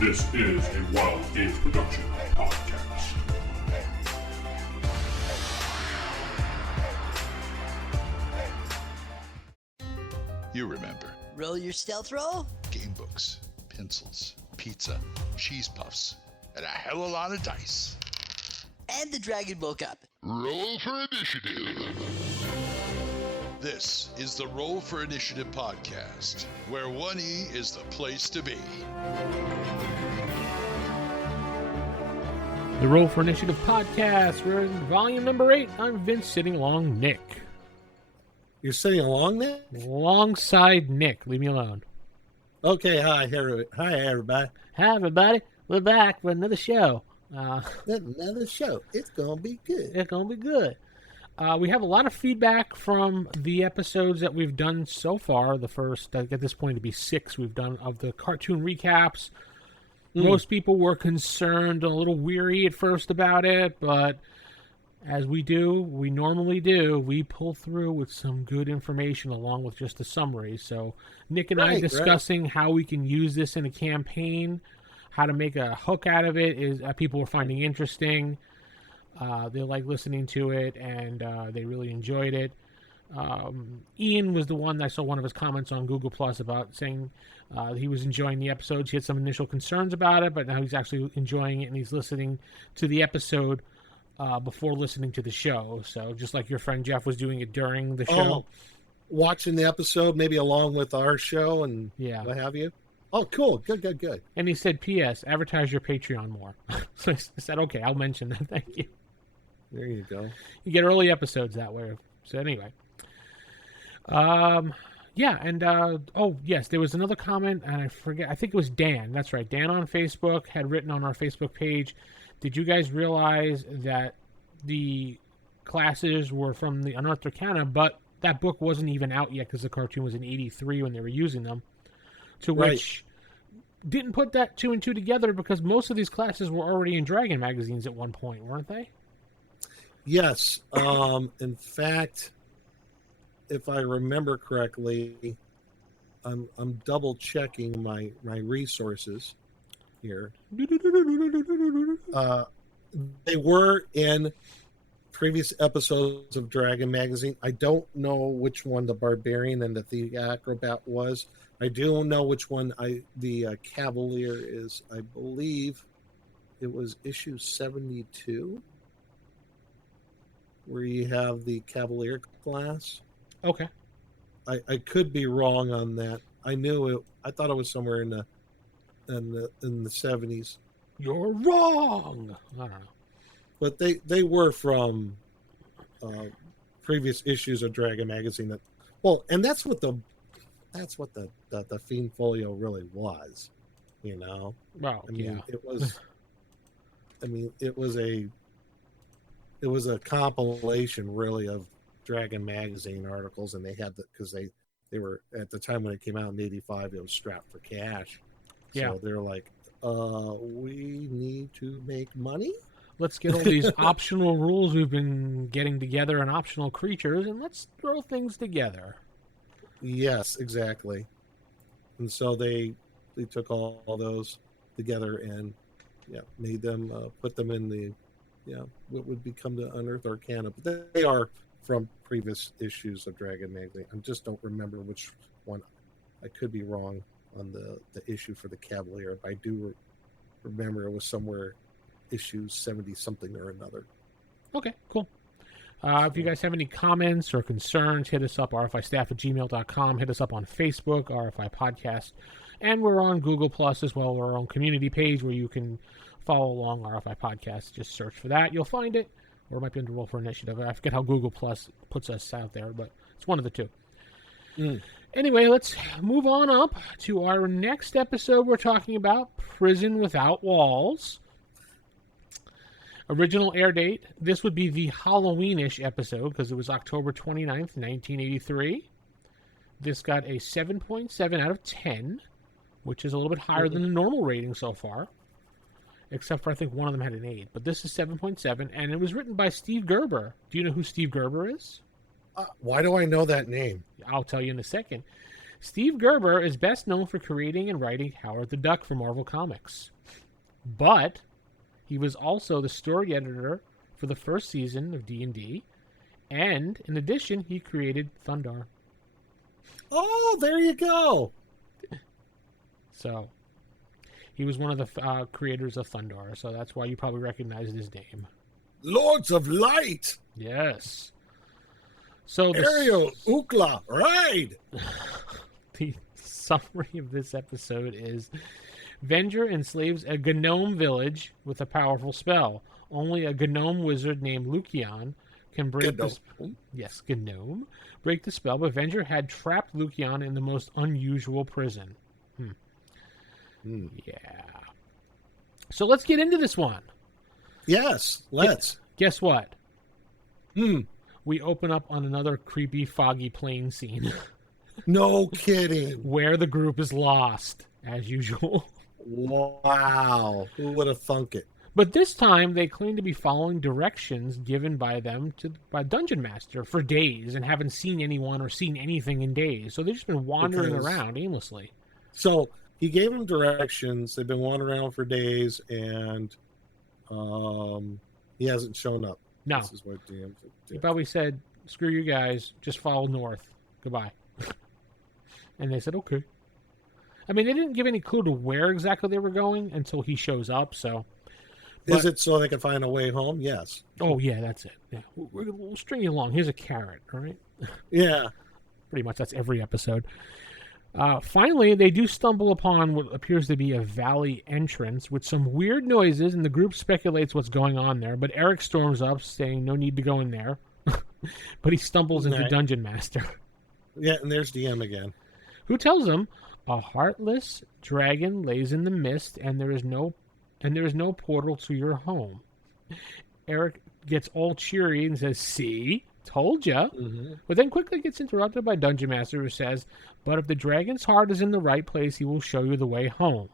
This is a Wild Age Production podcast. You remember. Roll your stealth roll? Game books, pencils, pizza, cheese puffs, and a hell of a lot of dice. And the dragon woke up. Roll for Initiative. This is the Roll for Initiative podcast, where 1E is the place to be. The Roll for Initiative podcast. We're in volume number 8. I'm Vince, sitting along Nick. You're sitting along there? Alongside Nick. Leave me alone. Okay, hi everybody. Hi, everybody. We're back for another show. Another show. It's going to be good. It's going to be good. We have a lot of feedback from the episodes that we've done so far. The first, at this point, to be 6 we've done of the cartoon recaps. Most people were concerned, a little weary at first about it, but as we normally do, we pull through with some good information along with just a summary. So Nick and I discussing how we can use this in a campaign, how to make a hook out of it is people were finding interesting. They like listening to it, and they really enjoyed it. Ian was the one that I saw one of his comments on Google Plus about saying he was enjoying the episodes. He had some initial concerns about it, but now he's actually enjoying it, and he's listening to the episode before listening to the show. So just like your friend Jeff was doing it during the show. Watching the episode, maybe along with our show and what have you. Oh, cool. Good. And he said, P.S., advertise your Patreon more. So I said, okay, I'll mention that. Thank you. There you go. You get early episodes that way. So anyway. Yes, there was another comment, and I forget. I think it was Dan. That's right. Dan on Facebook had written on our Facebook page, did you guys realize that the classes were from the Unearthed Arcana, but that book wasn't even out yet because the cartoon was in 83 when they were using them? To which didn't put that 2 and 2 together because most of these classes were already in Dragon magazines at one point, weren't they? Yes. In fact, if I remember correctly, I'm double checking my resources here. They were in previous episodes of Dragon magazine. I don't know which one the Barbarian and the Acrobat was. I do know which one the Cavalier is. I believe it was issue 72, where you have the Cavalier class. Okay. I could be wrong on that. I thought it was somewhere in the 70s. You're wrong. I don't know. But they were from previous issues of Dragon magazine. And that's what the Fiend Folio really was, you know. Wow. It was. It was a compilation really of Dragon magazine articles, and they had because they were at the time when it came out in '85, it was strapped for cash. Yeah. So they're like, we need to make money. Let's get all these optional rules we've been getting together and optional creatures, and let's throw things together. Yes, exactly. And so they took all those together and made them put them in the what would become the Unearthed Arcana. But they are from previous issues of Dragon magazine. I just don't remember which one. I could be wrong on the issue for the Cavalier, but I do remember it was somewhere issue 70 something or another. Okay, cool. If you guys have any comments or concerns, hit us up, rfistaff@gmail.com. Hit us up on Facebook, RFI Podcast. And we're on Google Plus as well. We're on community page where you can follow along RFI Podcast. Just search for that. You'll find it. Or it might be under Roll for Initiative. I forget how Google Plus puts us out there, but it's one of the two. Anyway, let's move on up to our next episode. We're talking about Prison Without Walls. Original air date, this would be the Halloween-ish episode because it was October 29th, 1983. This got a 7.7 out of 10, which is a little bit higher than the normal rating so far, except for I think one of them had an 8. But this is 7.7, and it was written by Steve Gerber. Do you know who Steve Gerber is? Why do I know that name? I'll tell you in a second. Steve Gerber is best known for creating and writing Howard the Duck for Marvel Comics. But he was also the story editor for the first season of D&D, and in addition, he created Thundar. Oh, there you go. So, he was one of the creators of Thundar, so that's why you probably recognized his name. Lords of Light. Yes. So Ariel, Ukla, ride. The summary of this episode is Venger enslaves a gnome village with a powerful spell. Only a gnome wizard named Lucian can break the break the spell, but Venger had trapped Lucian in the most unusual prison. Yeah. So let's get into this one. Yes, let's. Guess what? We open up on another creepy, foggy plane scene. No kidding. Where the group is lost, as usual. Wow. Who would have thunk it? But this time, they claim to be following directions given by them by Dungeon Master for days and haven't seen anyone or seen anything in days. So they've just been wandering around aimlessly. So he gave them directions. They've been wandering around for days, and he hasn't shown up. No. This is what DM did. He probably said, screw you guys, just follow north. Goodbye. And they said, okay. I mean, they didn't give any clue to where exactly they were going until he shows up, so. Is it so they can find a way home? Yes. Oh, yeah, that's it. Yeah, we'll string you along. Here's a carrot, all right? Yeah. Pretty much, that's every episode. Finally, they do stumble upon what appears to be a valley entrance with some weird noises, and the group speculates what's going on there, but Eric storms up, saying no need to go in there. But he stumbles into Dungeon Master. Yeah, and there's DM again. Who tells him a heartless dragon lays in the mist, and there is no portal to your home. Eric gets all cheery and says, "See, told ya." But then quickly gets interrupted by Dungeon Master, who says, "But if the dragon's heart is in the right place, he will show you the way home."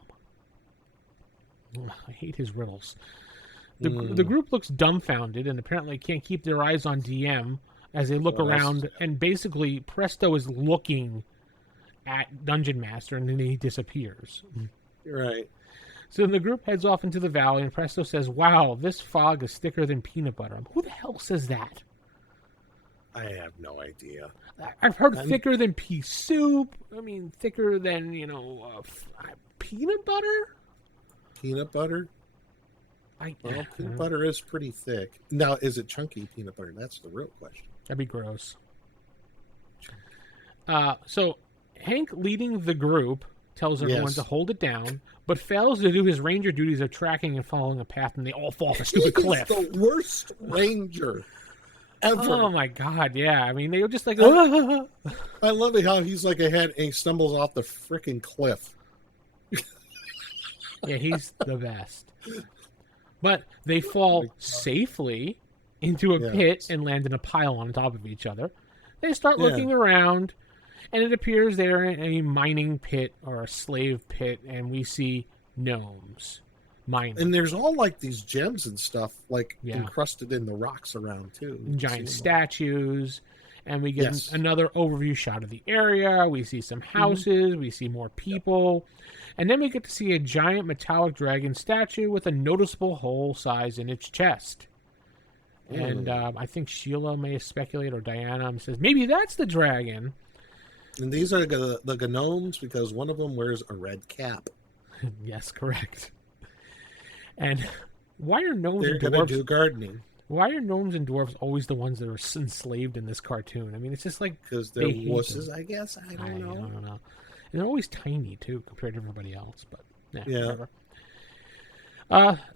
I hate his riddles. The group looks dumbfounded and apparently can't keep their eyes on DM as they look around, and basically Presto is looking at Dungeon Master, and then he disappears. You're right. So then the group heads off into the valley, and Presto says, "Wow, this fog is thicker than peanut butter." Who the hell says that? I have no idea. I've heard thicker than pea soup. I mean, thicker than, peanut butter? Peanut butter? Well, peanut butter is pretty thick. Now, is it chunky peanut butter? That's the real question. That'd be gross. So Hank, leading the group, tells everyone to hold it down, but fails to do his ranger duties of tracking and following a path, and they all fall off a stupid cliff. He's the worst ranger ever. Oh my god, yeah. I mean, they were just like, I love it how he's like ahead and he stumbles off the freaking cliff. Yeah, he's the best. But they fall safely into a pit and land in a pile on top of each other. They start looking around, and it appears they're in a mining pit or a slave pit, and we see gnomes mining. And there's all like these gems and stuff like encrusted in the rocks around too. Giant statues. And we get another overview shot of the area. We see some houses. We see more people. And then we get to see a giant metallic dragon statue with a noticeable hole size in its chest. And I think Sheila may speculate, or Diana says, maybe that's the dragon. And these are the gnomes because one of them wears a red cap. Yes, correct. And why are gnomes They're and going to dwarves... do gardening. Why are gnomes and dwarves always the ones that are enslaved in this cartoon? I mean, it's just like... Because they're wusses, I guess. I don't know. I don't know. And they're always tiny, too, compared to everybody else. But, whatever.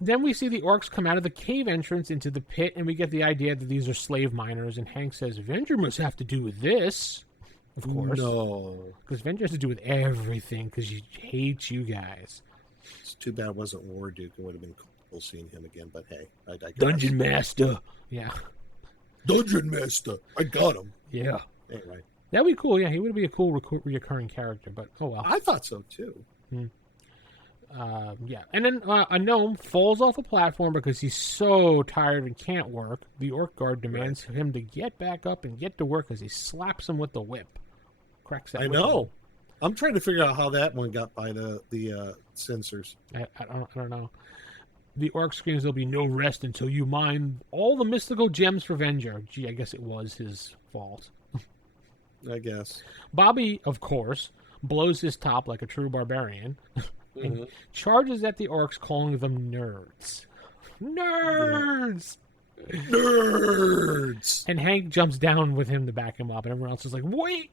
Then we see the orcs come out of the cave entrance into the pit, and we get the idea that these are slave miners. And Hank says, Venger must have to do with this. Of course. No. Because Venger has to do with everything, because he hates you guys. It's too bad it wasn't Warduke. It would have been cool seeing him again, but hey, I digress. Dungeon Master. Yeah. Dungeon Master. I got him. Yeah. Anyway. That'd be cool. Yeah, he would be a cool recurring character, but oh well. I thought so too. Yeah. And then a gnome falls off a platform because he's so tired and can't work. The orc guard demands him to get back up and get to work as he slaps him with the whip. Cracks that whip. I know. I'm trying to figure out how that one got by the sensors. I don't know. The orc screams there'll be no rest until you mine all the mystical gems for Venger. Gee, I guess it was his fault. I guess. Bobby, of course, blows his top like a true barbarian and charges at the orcs, calling them nerds. Nerds! Yeah. Nerds! And Hank jumps down with him to back him up, and everyone else is like, wait!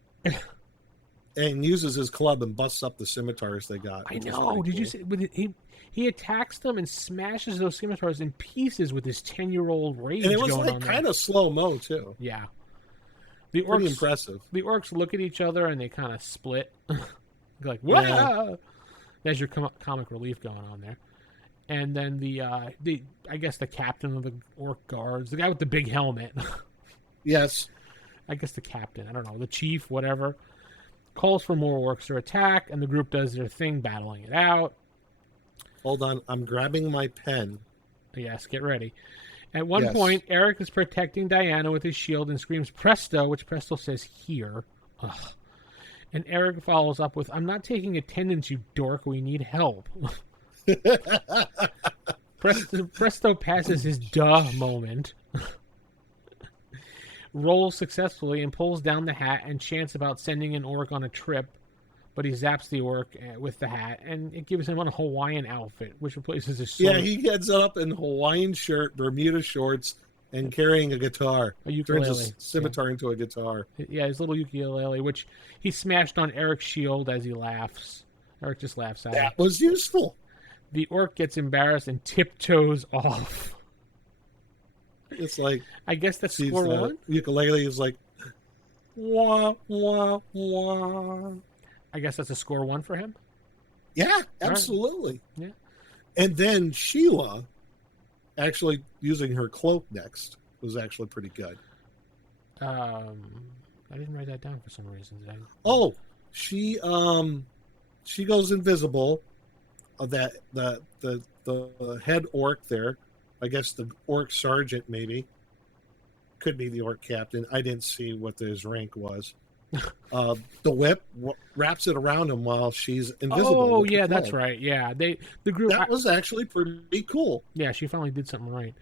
And uses his club and busts up the scimitars they got. I know. Did you see? He attacks them and smashes those scimitars in pieces with his 10-year-old rage and it was going on like there. kind of slow-mo, too. Yeah. Pretty impressive. The orcs look at each other and they kind of split. Like, whoa! Yeah. There's your comic relief going on there. And then I guess the captain of the orc guards, the guy with the big helmet. Yes. I guess the captain, I don't know, the chief, whatever, calls for more orcs to attack, and the group does their thing, battling it out. Hold on, I'm grabbing my pen. Yes, get ready. At one point, Eric is protecting Diana with his shield and screams, "Presto," which Presto says, "Here." Ugh. And Eric follows up with, "I'm not taking attendance, you dork. We need help." Presto passes his duh moment, rolls successfully, and pulls down the hat and chants about sending an orc on a trip, but he zaps the orc with the hat, and it gives him a Hawaiian outfit, which replaces his sword. Yeah, he heads up in Hawaiian shirt, Bermuda shorts, and carrying a guitar. A ukulele. Turns his scimitar into a guitar. Yeah, his little ukulele, which he smashed on Eric's shield as he laughs. Eric just laughs at it. That was useful. The orc gets embarrassed and tiptoes off. It's like... I guess that's score one? Ukulele is like... Wah, wah, wah. I guess that's a score one for him? Yeah, absolutely. Right. Yeah. And then Sheila, actually using her cloak next, was actually pretty good. I didn't write that down for some reason. Oh, she goes invisible. The head orc there, I guess the orc sergeant maybe, could be the orc captain. I didn't see what his rank was. The whip wraps it around him while she's invisible. Oh yeah, that's right. Yeah, the group that was actually pretty cool. Yeah, she finally did something right.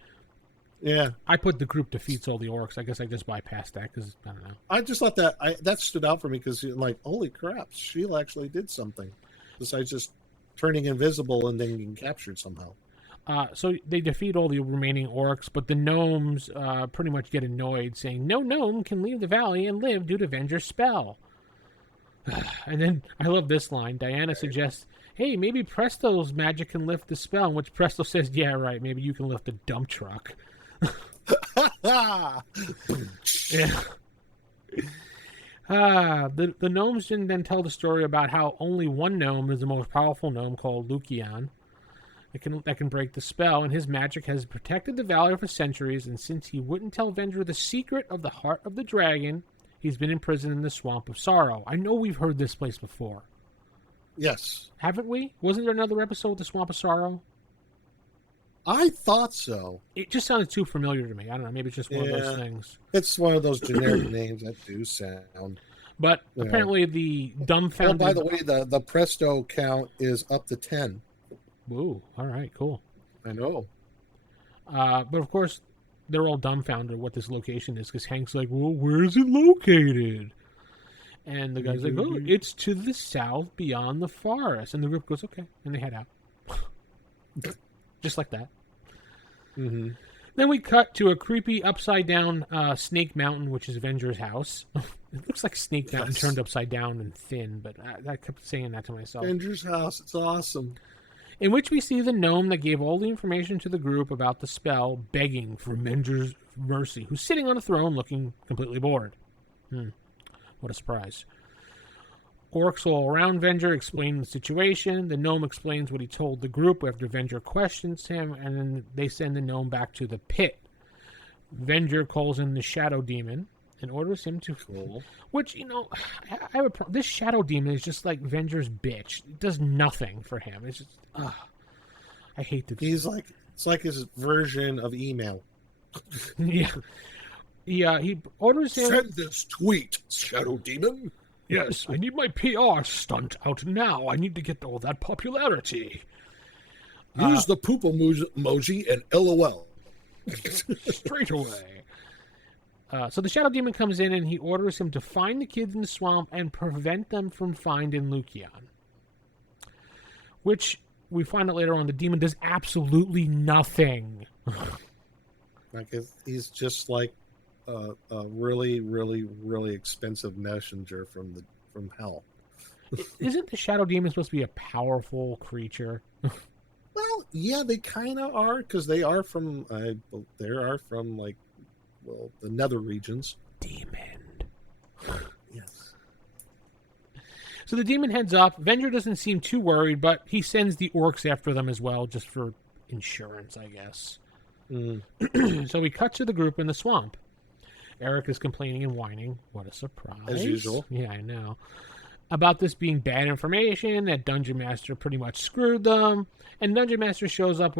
Yeah, I put the group defeats all the orcs. I guess I just bypassed that because I don't know. I just thought that stood out for me because like, holy crap, Sheila actually did something besides just turning invisible and then getting captured somehow. So they defeat all the remaining orcs, but the gnomes pretty much get annoyed, saying no gnome can leave the valley and live due to Venger's spell. And then I love this line. Diana suggests, "Hey, maybe Presto's magic can lift the spell," in which Presto says, "Yeah, right, maybe you can lift a dump truck." Yeah. The gnomes then tell the story about how only one gnome is the most powerful gnome, called Lucian, that can break the spell, and his magic has protected the valley for centuries, and since he wouldn't tell Venger the secret of the heart of the dragon, he's been imprisoned in the Swamp of Sorrow. I know we've heard this place before. Yes. Haven't we? Wasn't there another episode with the Swamp of Sorrow? I thought so. It just sounded too familiar to me. I don't know. Maybe it's just one of those things. It's one of those generic names that do sound. But apparently the dumbfounded... Oh, by the way, the Presto count is up to 10. Ooh, all right, cool. I know. But of course, they're all dumbfounded what this location is because Hank's like, well, where is it located? And the guy's like, oh, it's to the south beyond the forest. And the group goes, okay. And they head out. Just like that. Mm-hmm. Then we cut to a creepy upside-down Snake Mountain, which is Venger's house. It looks like Snake Mountain turned upside down and thin, but I kept saying that to myself. Venger's house, it's awesome. In which we see the gnome that gave all the information to the group about the spell begging for Venger's mercy, who's sitting on a throne looking completely bored. What a surprise. Orcs all around Venger explain the situation. The gnome explains what he told the group after Venger questions him, and then they send the gnome back to the pit. Venger calls in the Shadow Demon and orders him to... Cool. Which, I have a this Shadow Demon is just like Venger's bitch. It does nothing for him. It's just... I hate the... It's like his version of email. Yeah. He orders him... Send this tweet, Shadow Demon. Yes, I need my PR stunt out now. I need to get all that popularity. Use the poop emoji and LOL. Straight away. So the Shadow Demon comes in and he orders him to find the kids in the swamp and prevent them from finding Lucian. Which we find out later on, the demon does absolutely nothing. Like he's just like a really, really, really expensive messenger from hell. Isn't the Shadow Demon supposed to be a powerful creature? Well, yeah, they kind of are, because they are from like, well, the nether regions. Demon. Yes. So the demon heads up. Venger doesn't seem too worried, but he sends the orcs after them as well, just for insurance, I guess. So we cut to the group in the swamp. Eric is complaining and whining. What a surprise. As usual. Yeah, I know. About this being bad information, that Dungeon Master pretty much screwed them. And Dungeon Master shows up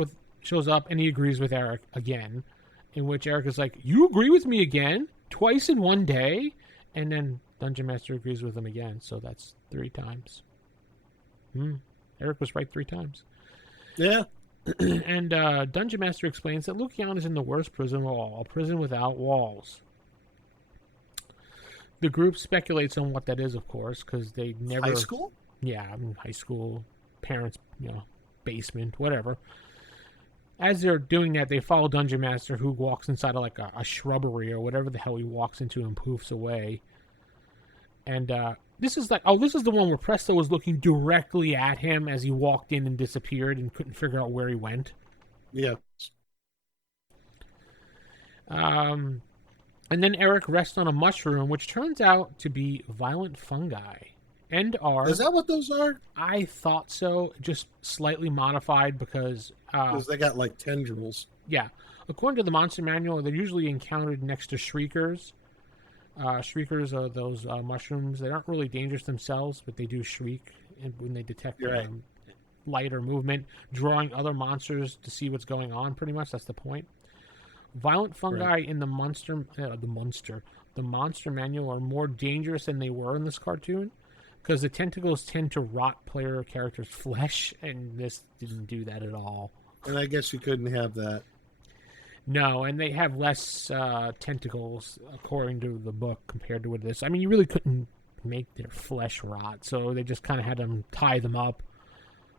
and he agrees with Eric again. In which Eric is like, you agree with me again? Twice in one day? And then Dungeon Master agrees with him again. So that's 3 times. Eric was right 3 times. Yeah. And Dungeon Master explains that Lucian is in the worst prison of all, a prison without walls. The group speculates on what that is, of course, because they never... High school? Yeah, high school, parents, basement, whatever. As they're doing that, they follow Dungeon Master, who walks inside of like a shrubbery or whatever the hell he walks into and poofs away. And this is the one where Presto was looking directly at him as he walked in and disappeared and couldn't figure out where he went. Yeah. And then Eric rests on a mushroom, which turns out to be violent fungi. And are... Is that what those are? I thought so, just slightly modified because... Because they got like tendrils. Yeah. According to the monster manual, they're usually encountered next to shriekers. Shriekers are those mushrooms. They aren't really dangerous themselves, but they do shriek when they detect light or movement, drawing other monsters to see what's going on, pretty much. That's the point. Violent fungi in the monster manual are more dangerous than they were in this cartoon, because the tentacles tend to rot player characters' flesh, and this didn't do that at all. And I guess you couldn't have that. No, and they have less tentacles, according to the book, compared to this. I mean, you really couldn't make their flesh rot, so they just kind of had them tie them up.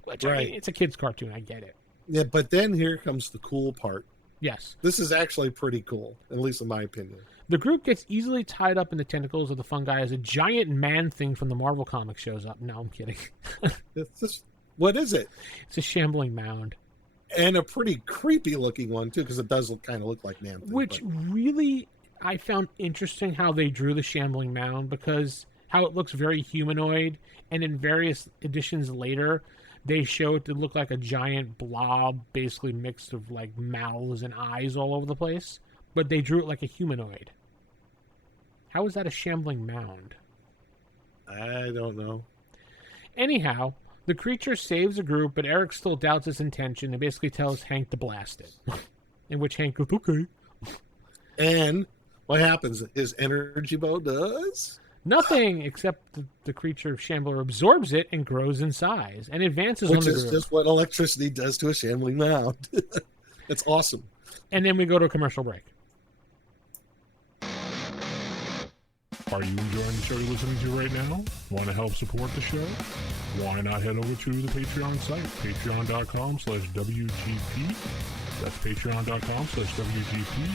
Which, I mean, it's a kid's cartoon, I get it. Yeah, but then here comes the cool part. Yes. This is actually pretty cool, at least in my opinion. The group gets easily tied up in the tentacles of the fungi as a giant man thing from the Marvel comics shows up. No, I'm kidding. What is it? It's a shambling mound. And a pretty creepy looking one, too, because it does kind of look like man thing. Which really, I found interesting how they drew the shambling mound, because how it looks very humanoid, and in various editions later, they show it to look like a giant blob, basically mixed of like mouths and eyes all over the place. But they drew it like a humanoid. How is that a shambling mound? I don't know. Anyhow, the creature saves the group, but Eric still doubts his intention and basically tells Hank to blast it. In which Hank goes, okay. And what happens? His energy bow does? Nothing, except the creature Shambler absorbs it and grows in size and advances on the group. Which is just what electricity does to a shambling mound. It's awesome. And then we go to a commercial break. Are you enjoying the show you're listening to right now? Want to help support the show? Why not head over to the Patreon site, patreon.com/WGP. That's patreon.com/WGP.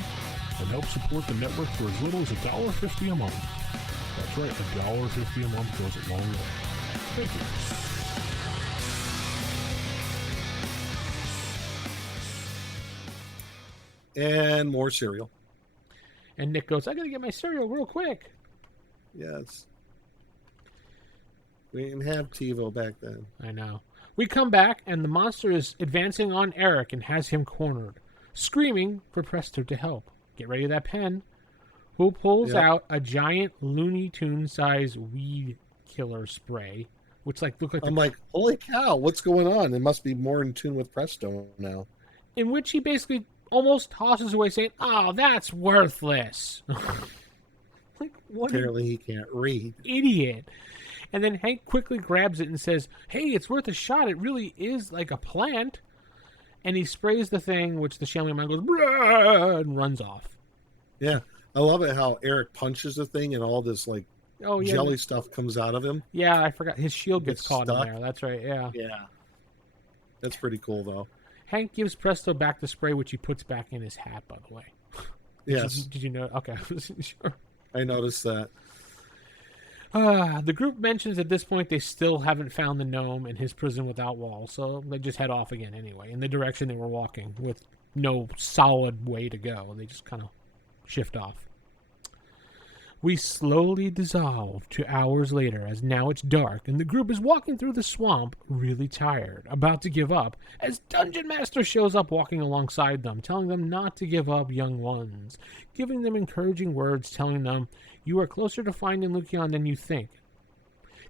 And help support the network for as little as $1.50 a month. That's right, $1.50 a month goes a long way. Thank you. And more cereal. And Nick goes, I gotta get my cereal real quick. Yes. We didn't have TiVo back then. I know. We come back, and the monster is advancing on Eric and has him cornered, screaming for Presto to help. Get ready that pen. Who pulls out a giant Looney Tune-sized weed killer spray, which look like... I'm like, holy cow, what's going on? It must be more in tune with Presto now. In which he basically almost tosses away, saying, oh, that's worthless. Like, Apparently he can't read. Idiot. And then Hank quickly grabs it and says, hey, it's worth a shot. It really is like a plant. And he sprays the thing, which the shambling man goes, "Bruh," and runs off. Yeah. I love it how Eric punches the thing and all this like jelly stuff comes out of him. Yeah, I forgot. His shield gets caught stuck. in there. That's right, yeah. Yeah. That's pretty cool, though. Hank gives Presto back the spray, which he puts back in his hat, by the way. Yes. Did you know? Okay, I wasn't sure. I noticed that. The group mentions at this point they still haven't found the gnome in his prison without walls, so they just head off again anyway, in the direction they were walking, with no solid way to go. They just kind of shift off. We slowly dissolve to hours later, as now it's dark, and the group is walking through the swamp, really tired, about to give up, as Dungeon Master shows up walking alongside them, telling them not to give up, young ones, giving them encouraging words, telling them, you are closer to finding Lucian than you think.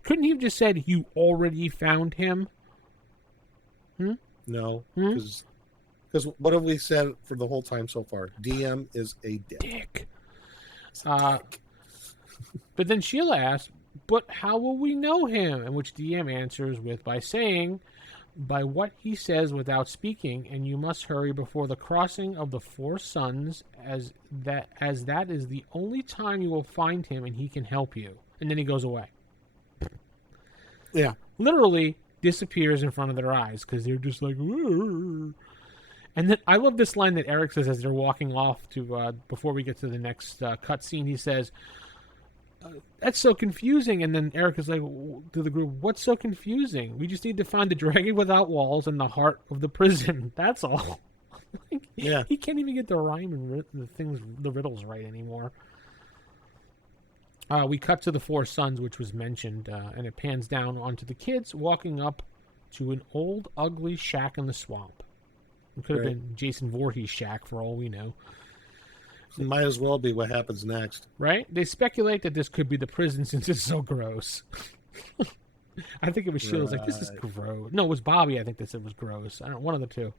Couldn't he have just said, you already found him? No, because what have we said for the whole time so far? DM is a dick. But then Sheila asks, but how will we know him? And which DM answers by saying, by what he says without speaking, and you must hurry before the crossing of the four suns, as that is the only time you will find him and he can help you. And then he goes away. Yeah. Literally disappears in front of their eyes, because they're just like, "Whoa." And then I love this line that Eric says as they're walking off to before we get to the next cutscene. He says, that's so confusing. And then Eric is like to the group, what's so confusing? We just need to find the dragon without walls in the heart of the prison. That's all. Yeah. He can't even get the rhyme and the riddles right anymore. We cut to the Four Sons, which was mentioned, and it pans down onto the kids walking up to an old, ugly shack in the swamp. It could have been Jason Voorhees' shack for all we know. It might as well be what happens next. Right? They speculate that this could be the prison since it's so gross. I think it was Sheila's like, this is gross. No, it was Bobby, I think, that said it was gross. I don't know, one of the two.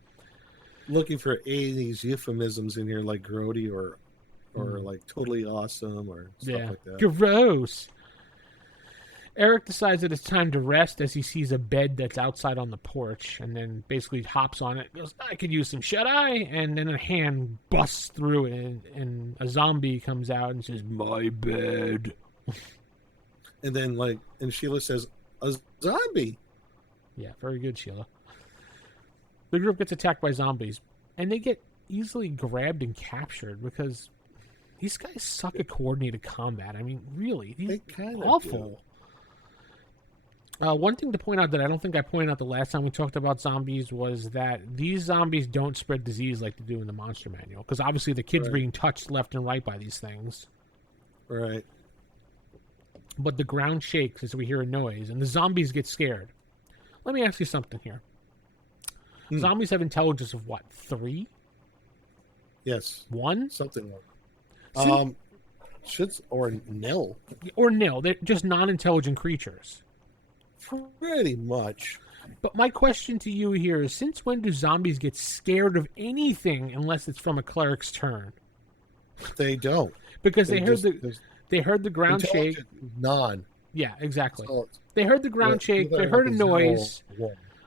Looking for 80s euphemisms in here like grody or like totally awesome or stuff like that. Gross. Eric decides that it's time to rest as he sees a bed that's outside on the porch, and then basically hops on it, goes, I could use some shut-eye, and then a hand busts through it, and a zombie comes out and says, my bed. And then, and Sheila says, a zombie. Yeah, very good, Sheila. The group gets attacked by zombies, and they get easily grabbed and captured because these guys suck at coordinated combat. I mean, really, they kind of awful. Do. One thing to point out that I don't think I pointed out the last time we talked about zombies was that these zombies don't spread disease like they do in the Monster Manual. Because obviously the kids being touched left and right by these things. Right. But the ground shakes as we hear a noise, and the zombies get scared. Let me ask you something here. Zombies have intelligence of what, 3? Yes. 1? Something like or nil. Or nil. They're just non-intelligent creatures. Pretty much. But my question to you here is, since when do zombies get scared of anything unless it's from a cleric's turn? They don't. Because they heard the ground shake. None. Yeah, exactly. So they heard the ground shake. They heard a noise,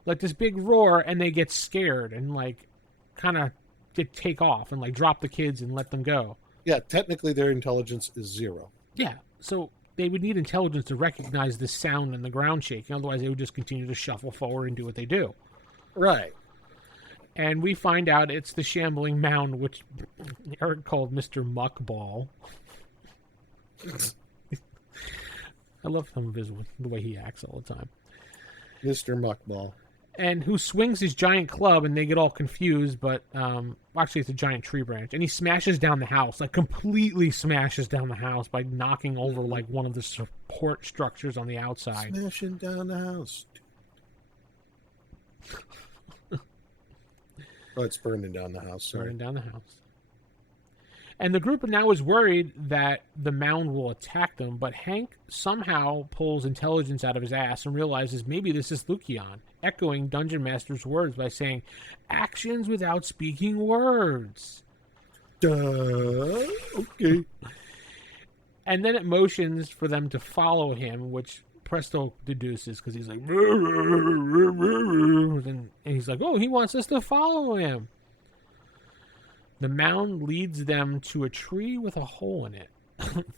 like this big roar, and they get scared and kind of take off and drop the kids and let them go. Yeah, technically their intelligence is 0. Yeah, so they would need intelligence to recognize the sound and the ground shaking. Otherwise, they would just continue to shuffle forward and do what they do. Right. And we find out it's the shambling mound, which Eric called Mr. Muckball. I love some of the way he acts all the time. Mr. Muckball. And who swings his giant club, and they get all confused, but actually it's a giant tree branch. And he smashes down the house, completely smashes down the house by knocking over one of the support structures on the outside. Smashing down the house. Oh, it's burning down the house. Sorry. Burning down the house. And the group now is worried that the mound will attack them, but Hank somehow pulls intelligence out of his ass and realizes maybe this is Lucian, echoing Dungeon Master's words by saying, actions without speaking words. Duh. Okay. And then it motions for them to follow him, which Presto deduces because he's like, and he's like, oh, he wants us to follow him. The mound leads them to a tree with a hole in it.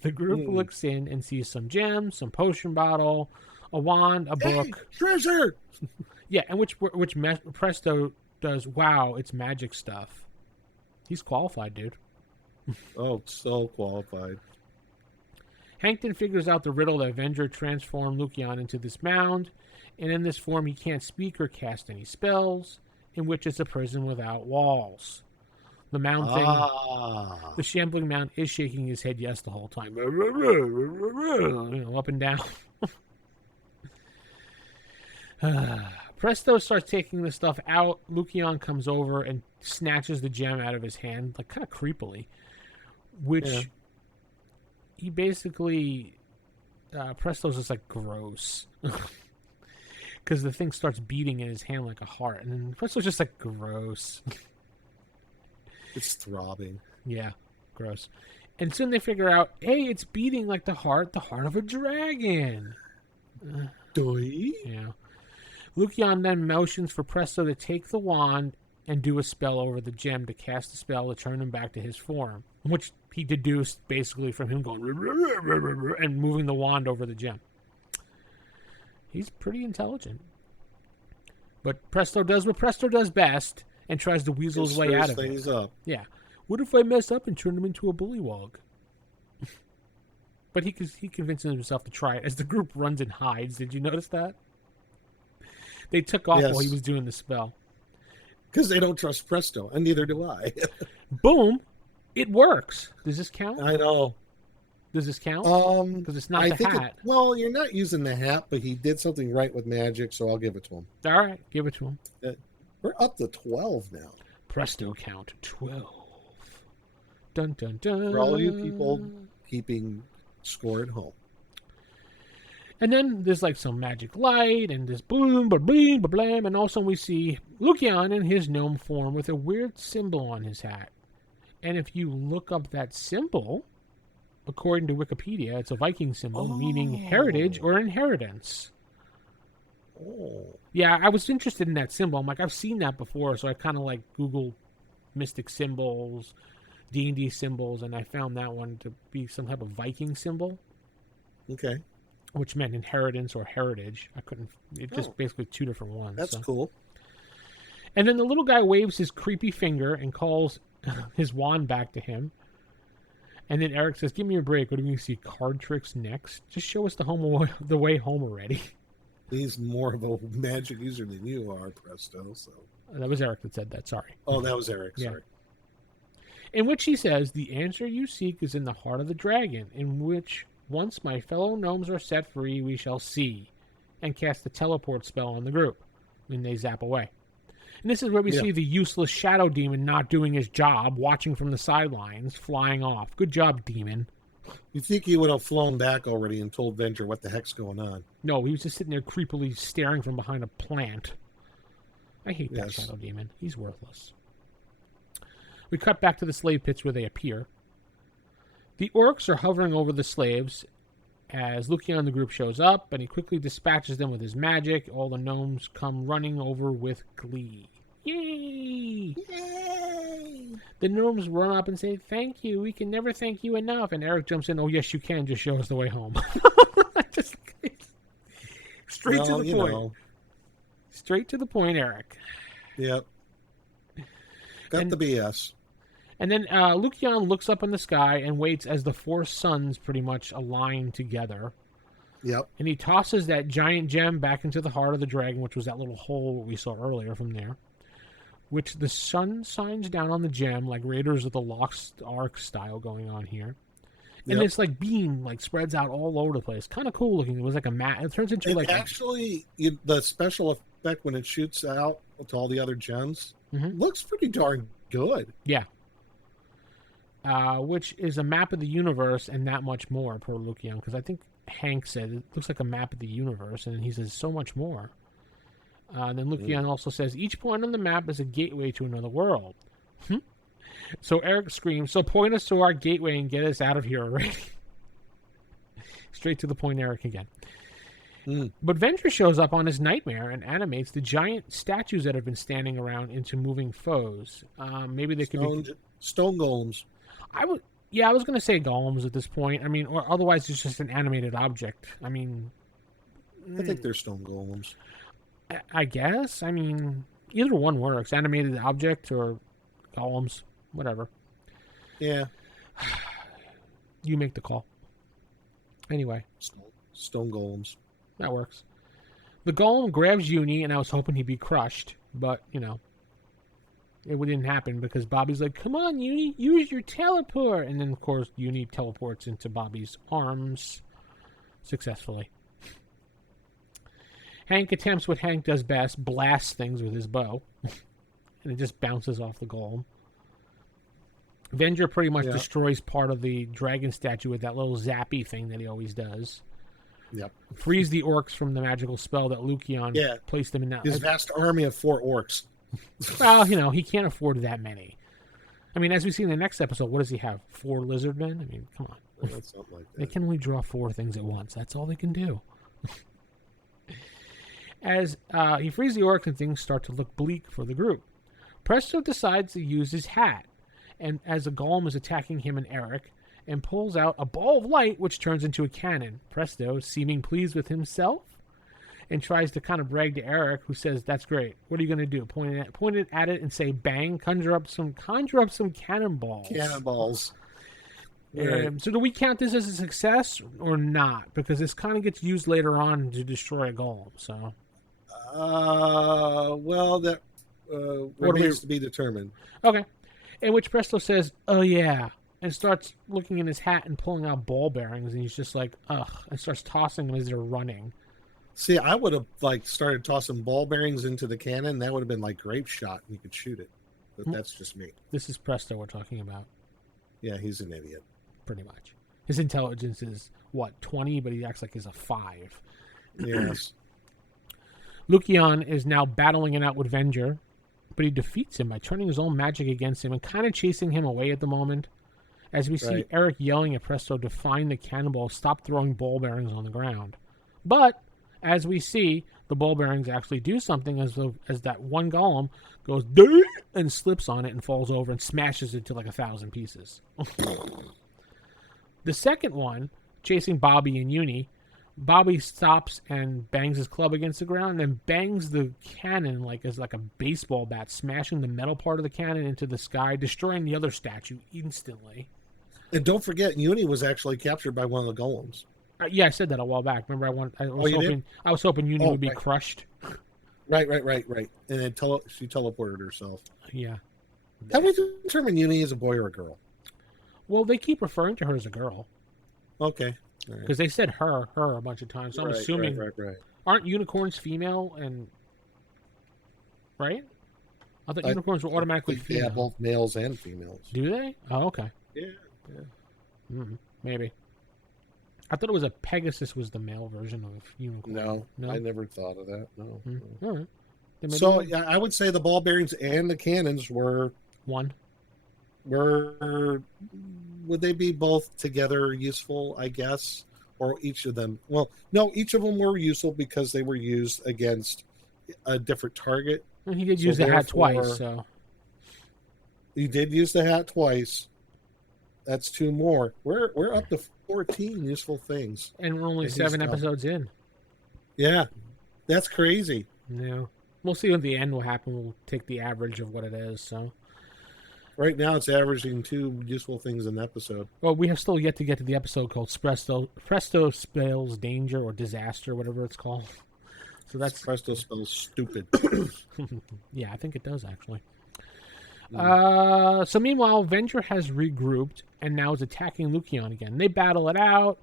The group looks in and sees some gems, some potion bottle, a wand, a book. Hey, treasure! Yeah, and which Presto does, wow, it's magic stuff. He's qualified, dude. Oh, so qualified. Hankton figures out the riddle that Venger transformed Lucian into this mound, and in this form he can't speak or cast any spells, in which it's a prison without walls. The mound thing, the shambling mound is shaking his head yes the whole time. Up and down. Presto starts taking the stuff out. Lucian comes over and snatches the gem out of his hand, like kind of creepily, which he basically, Presto's just like gross. Because the thing starts beating in his hand like a heart, and then Presto's just like gross. It's throbbing. Yeah, gross. And soon they figure out, hey, it's beating like the heart of a dragon. Doi? Yeah. Lucian then motions for Presto to take the wand and do a spell over the gem to cast a spell to turn him back to his form, which he deduced basically from him going and moving the wand over the gem. He's pretty intelligent. But Presto does what Presto does best and tries to weasel his way out of it. Up. Yeah. What if I mess up and turn him into a bullywog? But he convinces himself to try it as the group runs and hides. Did you notice that? They took off while he was doing the spell. Because they don't trust Presto, and neither do I. Boom. It works. Does this count? I know. Does this count? Because it's not the hat. Well, you're not using the hat, but he did something right with magic, so I'll give it to him. All right. Give it to him. We're up to 12 now. Presto count 12. Dun, dun, dun. For all of you people keeping score at home. And then there's like some magic light and this boom, ba-blim, ba-blam, and all of a sudden we see Lucian in his gnome form with a weird symbol on his hat. And if you look up that symbol, according to Wikipedia, it's a Viking symbol meaning heritage or inheritance. Oh. Yeah, I was interested in that symbol. I'm like, I've seen that before, so I kind of like Googled mystic symbols, D&D symbols, and I found that one to be some type of Viking symbol. Okay. Which meant inheritance or heritage. I couldn't. It's just basically two different ones. That's cool. And then the little guy waves his creepy finger and calls his wand back to him. And then Eric says, "Give me a break. What are we going to see? Card tricks next? Just show us the way home already." He's more of a magic user than you are, Presto. So that was Eric that said that. Sorry. Oh, that was Eric. Yeah. Sorry. In which he says, "The answer you seek is in the heart of the dragon, in which once my fellow gnomes are set free, we shall see," and cast the teleport spell on the group. And they zap away. And this is where we see the useless shadow demon not doing his job, watching from the sidelines, flying off. Good job, demon. You think he would have flown back already and told Venger what the heck's going on? No, he was just sitting there creepily staring from behind a plant. I hate that shadow demon. He's worthless. We cut back to the slave pits where they appear. The orcs are hovering over the slaves as Lucian and the group shows up, and he quickly dispatches them with his magic. All the gnomes come running over with glee. Yay! Yay! The gnomes run up and say, "Thank you. We can never thank you enough." And Eric jumps in, "Oh, yes, you can. Just show us the way home." Just straight to the point. Straight to the point, Eric. Yep. Got the BS. And then Lucian looks up in the sky and waits as the four suns pretty much align together. Yep. And he tosses that giant gem back into the heart of the dragon, which was that little hole we saw earlier from there, which the sun shines down on the gem like Raiders of the Lost Ark style going on here. And this like beam like spreads out all over the place. Kind of cool looking. It was like a mat. It turns into actually the special effect when it shoots out to all the other gems looks pretty darn good. Yeah. Which is a map of the universe and that much more per Lucian, because I think Hank said it looks like a map of the universe, and he says so much more. Then Lucian also says each point on the map is a gateway to another world. So Eric screams, "So point us to our gateway and get us out of here already." Straight to the point, Eric, again. Mm. But Venger shows up on his nightmare and animates the giant statues that have been standing around into moving foes. Maybe they could be stone golems. I was going to say golems at this point. I mean, or otherwise it's just an animated object. I mean, I think they're stone golems. I guess. I mean, either one works. Animated object or golems, whatever. Yeah. You make the call. Anyway. Stone golems. That works. The golem grabs Uni, and I was hoping he'd be crushed, but, you know, it didn't happen because Bobby's like, come on, Uni, use your teleport. And then, of course, Uni teleports into Bobby's arms successfully. Hank attempts what Hank does best, blasts things with his bow, and it just bounces off the golem. Venger pretty much destroys part of the dragon statue with that little zappy thing that he always does. Yep. Frees the orcs from the magical spell that Lucian placed them in. That his vast army of 4 orcs. Well, you know, he can't afford that many. I mean, as we see in the next episode, what does he have? 4 lizard men? I mean, come on. Yeah, something like that. They can only draw 4 things at once. That's all they can do. As he frees the orcs and things start to look bleak for the group, Presto decides to use his hat, and as a golem is attacking him and Eric, and pulls out a ball of light which turns into a cannon. Presto, seeming pleased with himself, and tries to kind of brag to Eric, who says, "That's great. What are you going to do? Point it at it and say, bang! Conjure up some cannonballs." Cannonballs. Right. So do we count this as a success or not? Because this kind of gets used later on to destroy a golem. So, well, that remains to be determined. Okay. In which Presto says, "Oh yeah," and starts looking in his hat and pulling out ball bearings, and he's just like, "Ugh," and starts tossing them as they're running. See, I would have started tossing ball bearings into the cannon. That would have been like grape shot, and you could shoot it. But that's just me. This is Presto we're talking about. Yeah, he's an idiot. Pretty much. His intelligence is, 20, but he acts like he's a 5. Yes. Lucian is now battling it out with Venger, but he defeats him by turning his own magic against him and kind of chasing him away at the moment. As we see Eric yelling at Presto to find the cannonball, stop throwing ball bearings on the ground. But, as we see, the ball bearings actually do something as that one golem goes and slips on it and falls over and smashes it to 1,000 pieces. The second one, chasing Bobby and Uni, Bobby stops and bangs his club against the ground and bangs the cannon as a baseball bat, smashing the metal part of the cannon into the sky, destroying the other statue instantly. And don't forget, Uni was actually captured by one of the golems. Yeah, I said that a while back. Remember, I was hoping Uni would be crushed. Right. And then she teleported herself. Yeah. How do we determine Uni is a boy or a girl? Well, they keep referring to her as a girl. Okay. Because they said her a bunch of times. So I'm assuming. Right. Aren't unicorns female and. Right? I thought unicorns were automatically female. Yeah, both males and females. Do they? Oh, okay. Yeah. Maybe. I thought it was a Pegasus was the male version of unicorn. No, I never thought of that. No. All right. So I would say the ball bearings and the cannons were one. Would they be both together useful, I guess, or each of them? Well, no, each of them were useful because they were used against a different target. And he did use the hat twice, so he did use the hat twice. That's 2 more. We're up to 14 useful things, and we're only 7 episodes in. Yeah, that's crazy. Yeah, we'll see at the end what happen. We'll take the average of what it is. So. Right now, it's averaging 2 useful things an episode. Well, we have still yet to get to the episode called Presto Spells Danger or Disaster, whatever it's called. So that's Presto spells stupid. Yeah, I think it does, actually. So meanwhile, Venger has regrouped and now is attacking Lucian again. They battle it out,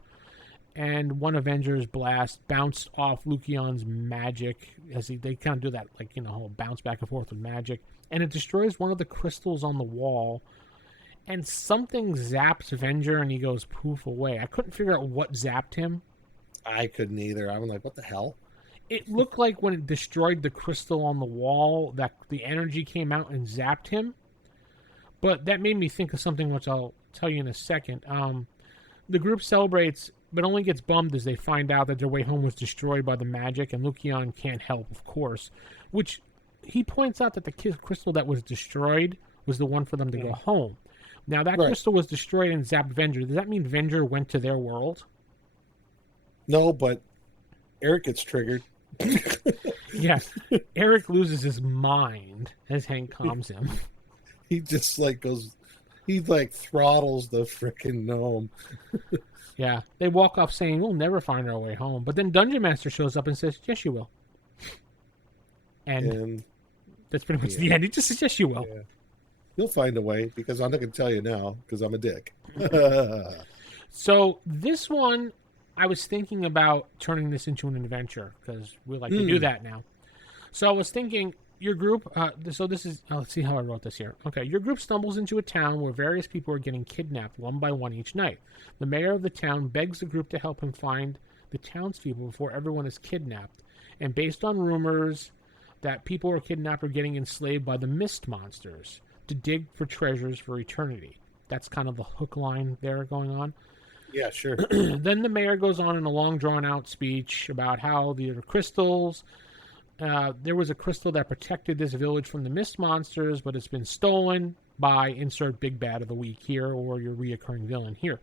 and one of Venger's blasts bounced off Lucian's magic as they kind of do that, whole bounce back and forth with magic. And it destroys one of the crystals on the wall. And something zaps Venger, and he goes poof away. I couldn't figure out what zapped him. I couldn't either. I was like, what the hell? It looked like when it destroyed the crystal on the wall, that the energy came out and zapped him. But that made me think of something which I'll tell you in a second. The group celebrates but only gets bummed as they find out that their way home was destroyed by the magic, and Lucian can't help, of course. Which he points out that the crystal that was destroyed was the one for them to go home. Now, that crystal was destroyed and zapped Venger. Does that mean Venger went to their world? No, but Eric gets triggered. Yes. Eric loses his mind as Hank calms him. He just like goes, he like throttles the freaking gnome. Yeah. They walk off saying, we'll never find our way home. But then Dungeon Master shows up and says, yes, you will. And that's pretty much the end. He just says, yes, you will. Yeah. You'll find a way, because I'm not going to tell you now, because I'm a dick. So this one, I was thinking about turning this into an adventure, because we like to do that now. So I was thinking, your group, so this is, let's see how I wrote this here. Okay, your group stumbles into a town where various people are getting kidnapped one by one each night. The mayor of the town begs the group to help him find the townspeople before everyone is kidnapped. And based on rumors that people are kidnapped or getting enslaved by the mist monsters to dig for treasures for eternity. That's kind of the hook line there going on. Yeah, sure. Then the mayor goes on in a long, drawn-out speech about how the crystals... there was a crystal that protected this village from the mist monsters, but it's been stolen by insert big bad of the week here, or your reoccurring villain here.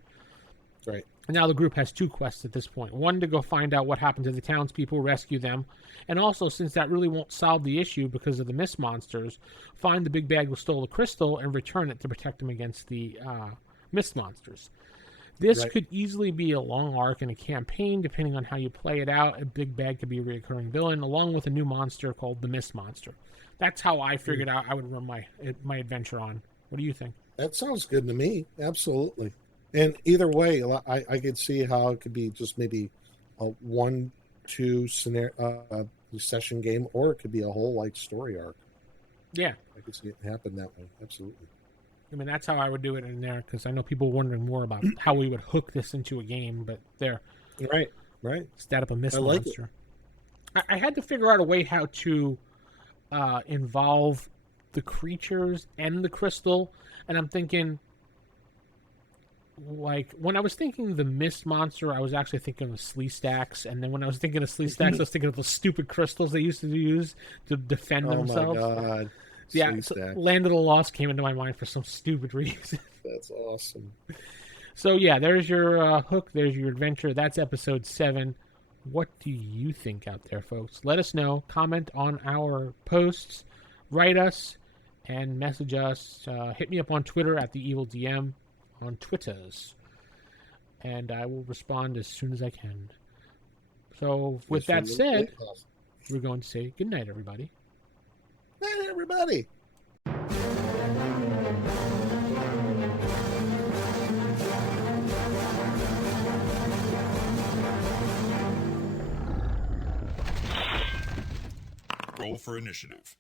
Right. And now the group has two quests at this point. One, to go find out what happened to the townspeople, rescue them. And also, since that really won't solve the issue because of the mist monsters, find the big bag who stole the crystal and return it to protect them against the mist monsters. This could easily be a long arc in a campaign, depending on how you play it out. A big bag could be a recurring villain, along with a new monster called the Mist Monster. That's how I figured out I would run my adventure on. What do you think? That sounds good to me. Absolutely. And either way, I could see how it could be just maybe a 1-2 scenario session game, or it could be a whole like story arc. Yeah, I could see it happen that way. Absolutely. I mean, that's how I would do it in there, because I know people are wondering more about how we would hook this into a game, but there. Right. Stat up a mist like monster. I had to figure out a way how to involve the creatures and the crystal, and I'm thinking, like, when I was thinking the mist monster, I was actually thinking of Sleestacks, and then when I was thinking of Sleestacks, I was thinking of the stupid crystals they used to use to defend themselves. Oh, my God. Yeah, so Land of the Lost came into my mind for some stupid reason. That's awesome. So, yeah, there's your hook. There's your adventure. That's episode 7. What do you think out there, folks? Let us know. Comment on our posts. Write us and message us. Hit me up on Twitter at @TheEvilDM on Twitters. And I will respond as soon as I can. So, with that said, we're going to say good night, everybody. Hey, everybody. Roll for initiative.